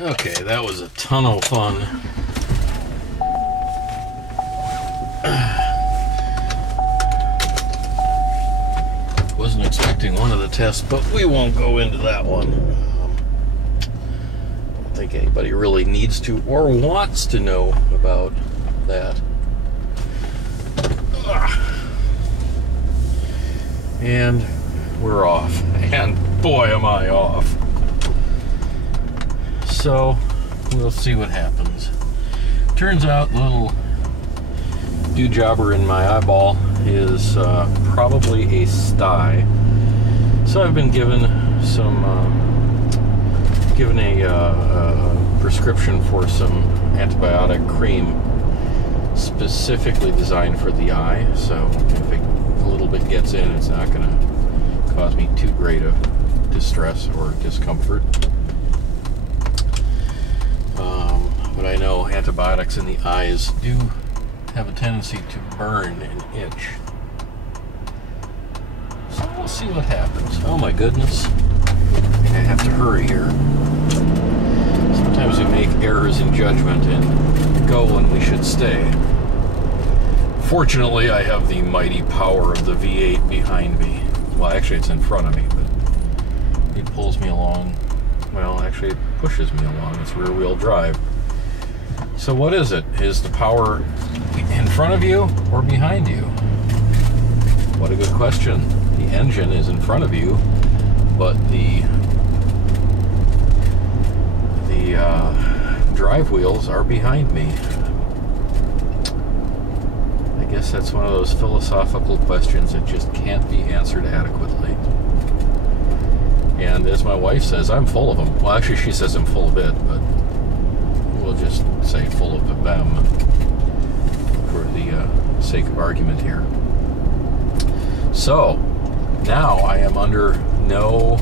Okay, that was a ton of fun. Wasn't expecting one of the tests, but we won't go into that one. I don't think anybody really needs to or wants to know about that. And we're off. And boy, am I off. So, we'll see what happens. Turns out the little dewjobber in my eyeball is probably a sty. So I've been given some, a prescription for some antibiotic cream specifically designed for the eye. So if a little bit gets in, it's not going to cause me too great a distress or discomfort. But I know antibiotics in the eyes do have a tendency to burn and itch. So we'll see what happens. Oh my goodness. I think I have to hurry here. Sometimes we make errors in judgment and go when we should stay. Fortunately, I have the mighty power of the V8 behind me. Well, actually it's in front of me, but it pulls me along. Well, actually it pushes me along. It's rear-wheel drive. So what is it? Is the power in front of you or behind you? What a good question. The engine is in front of you, but the drive wheels are behind me. I guess that's one of those philosophical questions that just can't be answered adequately. And as my wife says, I'm full of them. Well, actually she says I'm full of it, but we'll just say full of them for the sake of argument here. So now I am under no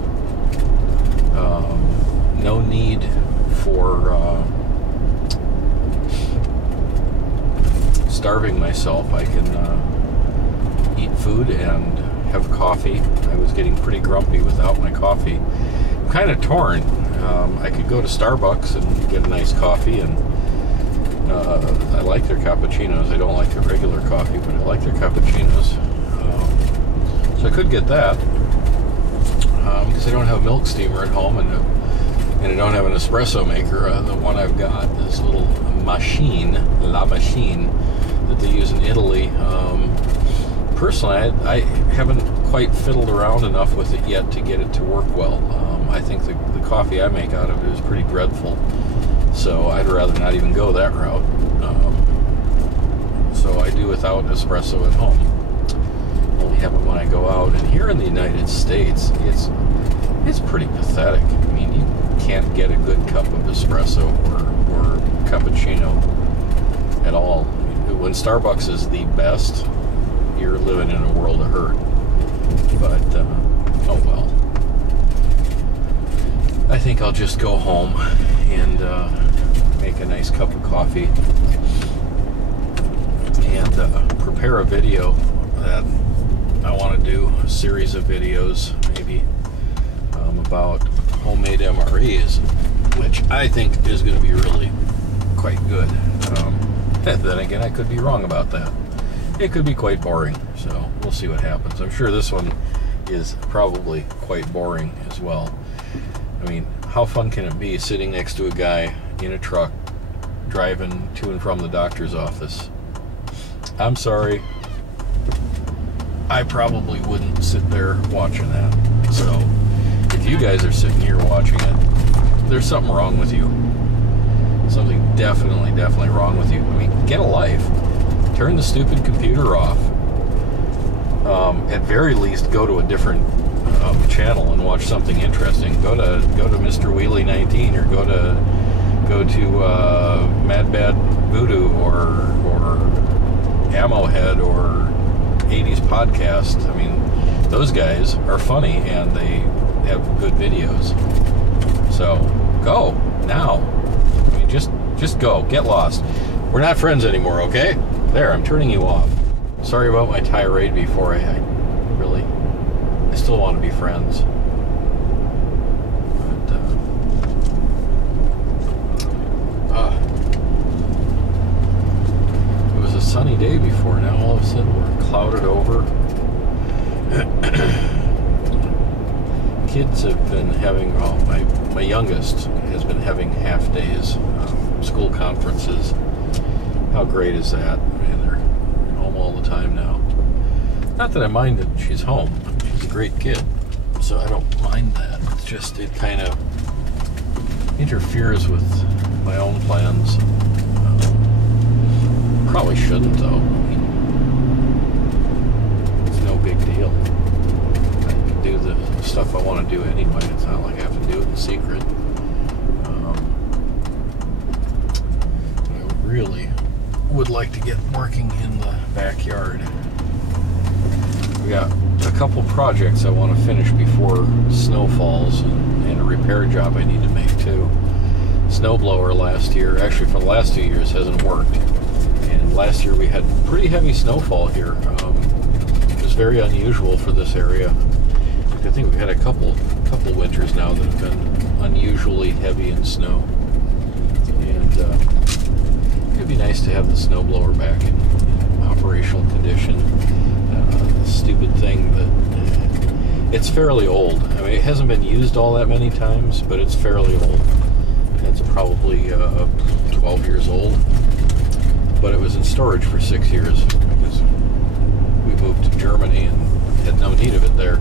need for starving myself. I can eat food and have coffee. I was getting pretty grumpy without my coffee. I'm kind of torn. I could go to Starbucks and get a nice coffee, and I like their cappuccinos. I don't like their regular coffee, but I like their cappuccinos. So I could get that, because I don't have a milk steamer at home, and I don't have an espresso maker. The one I've got, this little machine, La Machine, that they use in Italy. Personally, I haven't quite fiddled around enough with it yet to get it to work well. I think the coffee I make out of it is pretty dreadful, so I'd rather not even go that route. So I do without espresso at home. Only have it when I go out. And here in the United States, it's pretty pathetic. I mean, you can't get a good cup of espresso or cappuccino at all. When Starbucks is the best, you're living in a world of hurt. But oh well. I think I'll just go home and make a nice cup of coffee and prepare a video that I want to do, a series of videos maybe about homemade MREs, which I think is going to be really quite good. Then again, I could be wrong about that. It could be quite boring, so we'll see what happens. I'm sure this one is probably quite boring as well. I mean, how fun can it be sitting next to a guy in a truck driving to and from the doctor's office? I'm sorry, I probably wouldn't sit there watching that. So if you guys are sitting here watching it, there's something wrong with you. Something definitely wrong with you. I mean, get a life. Turn the stupid computer off. At very least, go to a different channel and watch something interesting. Go to Mr. Wheelie 19, or go to Mad Bad Voodoo, or Ammo Head, or 80s Podcast. I mean, those guys are funny and they have good videos. So go now. I mean, just go. Get lost. We're not friends anymore, okay? There, I'm turning you off. Sorry about my tirade before. I still want to be friends. But, kids have been having, well, my youngest has been having half days, school conferences. How great is that? I mean, they're home all the time now. Not that I mind that she's home. She's a great kid, so I don't mind that. It's just, it kind of interferes with my own plans. Probably shouldn't, though. It's no big deal. I can do the stuff I want to do anyway. It's not like I have to do it in secret. I really would like to get working in the backyard. We got a couple projects I want to finish before snow falls, and a repair job I need to make too. Snowblower last year, actually for the last 2 years, hasn't worked. And last year we had pretty heavy snowfall here. It was very unusual for this area. I think we've had a couple winters now that have been unusually heavy in snow. And it'd be nice to have the snowblower back in operational condition. The stupid thing that it's fairly old. I mean, it hasn't been used all that many times, but it's fairly old. It's probably 12 years old. But it was in storage for 6 years because we moved to Germany and had no need of it there.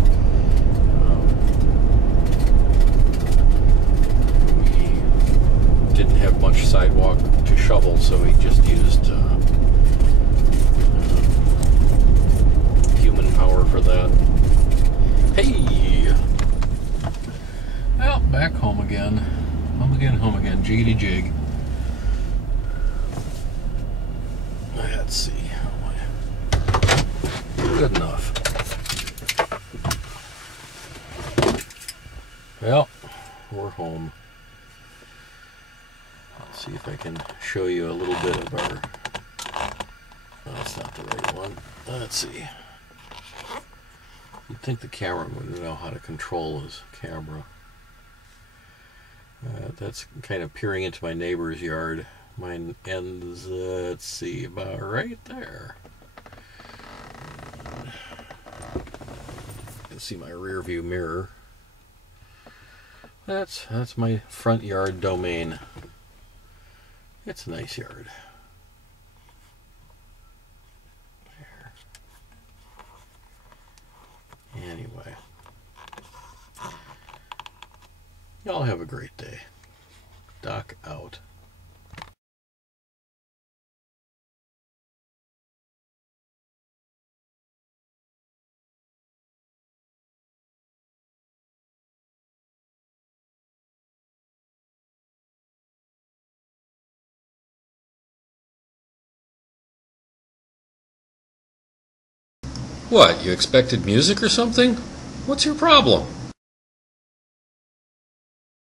We didn't have much sidewalk to shovel, so we just used human power for that. Hey! Well, back home again. Home again. Jiggity jig. Let's see. Good enough. Well, we're home. Let's see if I can show you a little bit of our... Oh, that's not the right one. Let's see. You'd think the camera would know how to control his camera. That's kind of peering into my neighbor's yard. Mine ends, let's see, about right there. You can see my rear view mirror. That's my front yard domain. It's a nice yard. There. Anyway. Y'all have a great day. Doc out. What, you expected music or something? What's your problem?